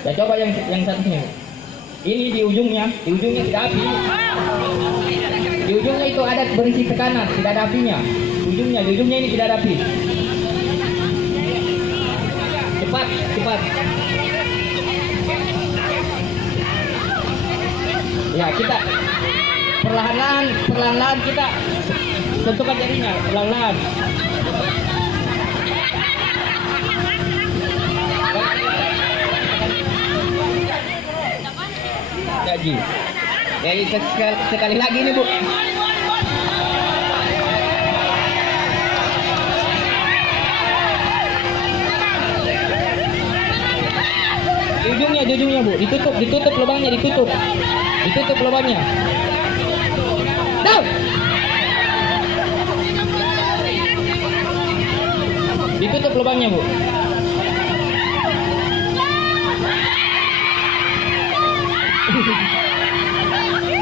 Ya coba yang satunya. Ini di ujungnya tidak api. Di ujungnya itu ada berisi tekanan, tidak ada apinya. Di ujungnya ini tidak ada api. Cepat. Ya, kita perlahan-lahan kita sentuhkan jarinya, perlahan-lahan. Gaji. Jadi sekali lagi nih, Bu. Di ujungnya, Bu. Ditutup lubangnya, ditutup lubangnya. Down. Ditutup lubangnya, Bu.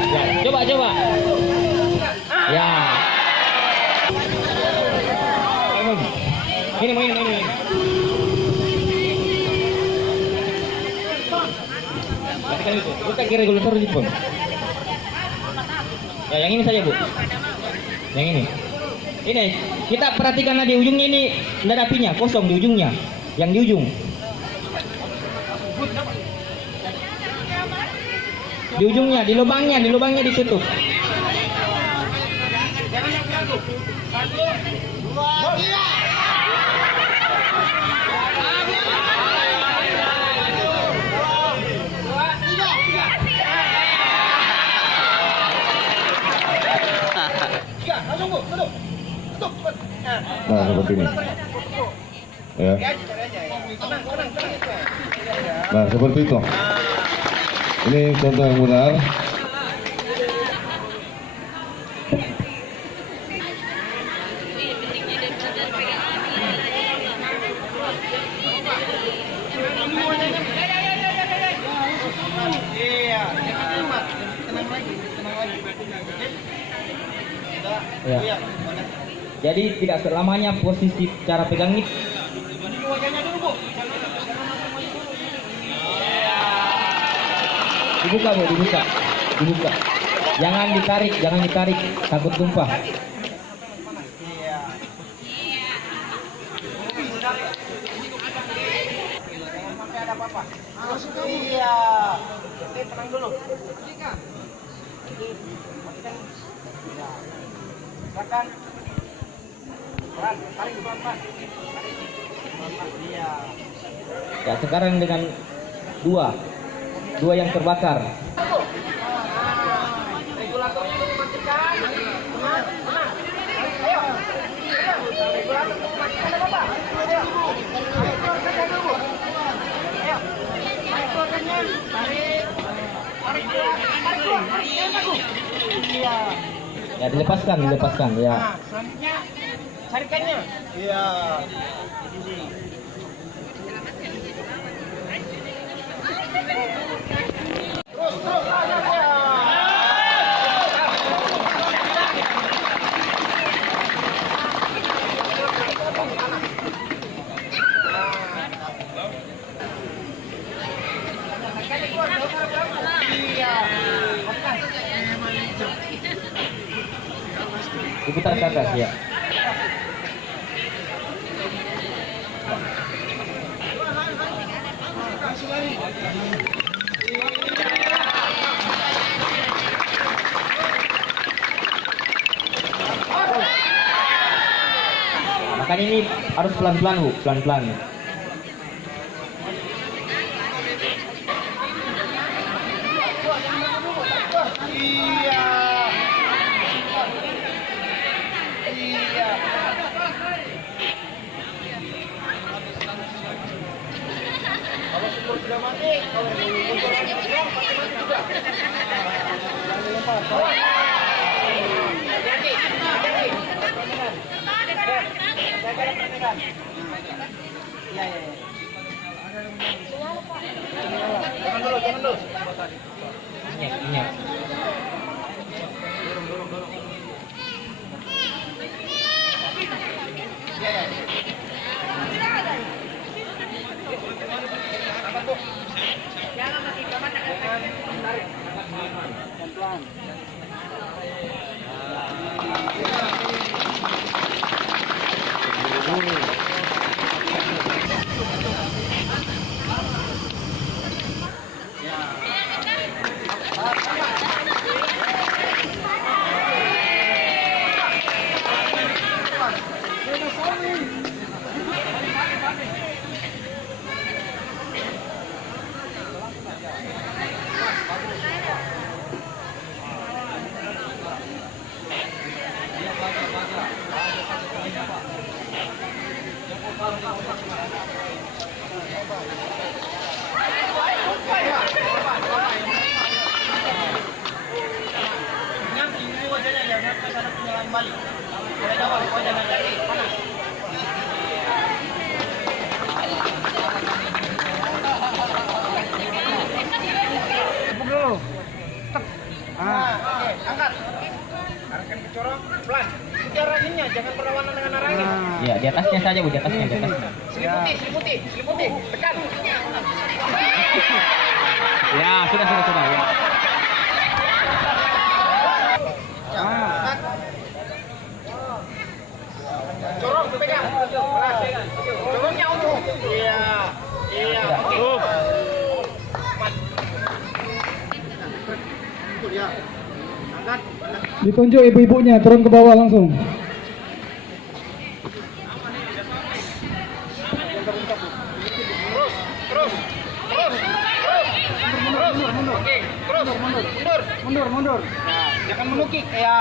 Ya, coba. Ya. Ini. Buka regulator di pun. Ya, yang ini saja, Bu. Yang ini. Ini kita perhatikan di ujungnya ini tidak ada apinya, kosong di ujungnya. Yang di ujung. Di ujungnya, di lubangnya ditutup. Nah, seperti ini. Ya. Nah, seperti itu. Ini contoh yang benar. Ya. Jadi tidak selamanya posisi cara pegang ini. Dibuka, Bu, dibuka. Jangan ditarik, takut tumpah. Iya. Oke, tenang dulu. Silakan. Tarik pelan-pelan. Iya. Ya, sekarang dengan dua yang terbakar. Regulatornya dulu matikan. Tenang. Ayo. Regulator dulu matikan, Bapak. Ayo. Keluarkan dulu. Ayo. Keluarkannya. Tarik keluar. Iya. Ya, dilepaskan ya. Nah, selanjutnya carikannya. Iya. Terus. Diputar ke atas ya. Makanya ini harus pelan-pelan, Bu, pelan-pelan. Kalau sumur sudah mati, kalau muncul lagi juga pasti mati juga. Jangan dilempar. Hati-hati. Jaga permainan. Iya. Jangan dulu. Minyak. Dorong. Apa tuh? Angkat. Arahkan ke corong, pelan. Kejar anginnya, jangan berlawanan dengan arah angin. Ya, di atasnya saja Bu, di atasnya, di atasnya. Selimuti, tekan. Ya, sudah ya. Corong, pegang. Pelan. Corongnya ungu. Iya. Oke. Ya. Angkat. Ditunjuk ibu-ibunya turun ke bawah langsung. Terus. Oke, terus. Mundur. Nah, jangan menukik. Ya.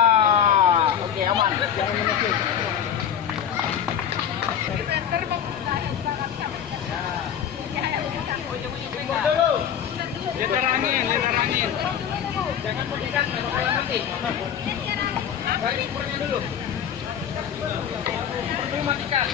Oke, aman. Jangan menukik. Mundur dulu. Letar angin. Jangan menukik, kalau nanti. Tarik ukurnya dulu. Perlu matikan.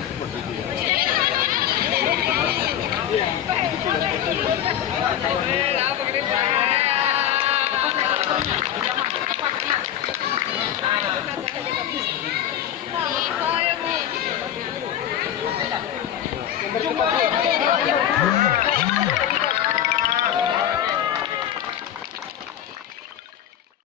Jumpa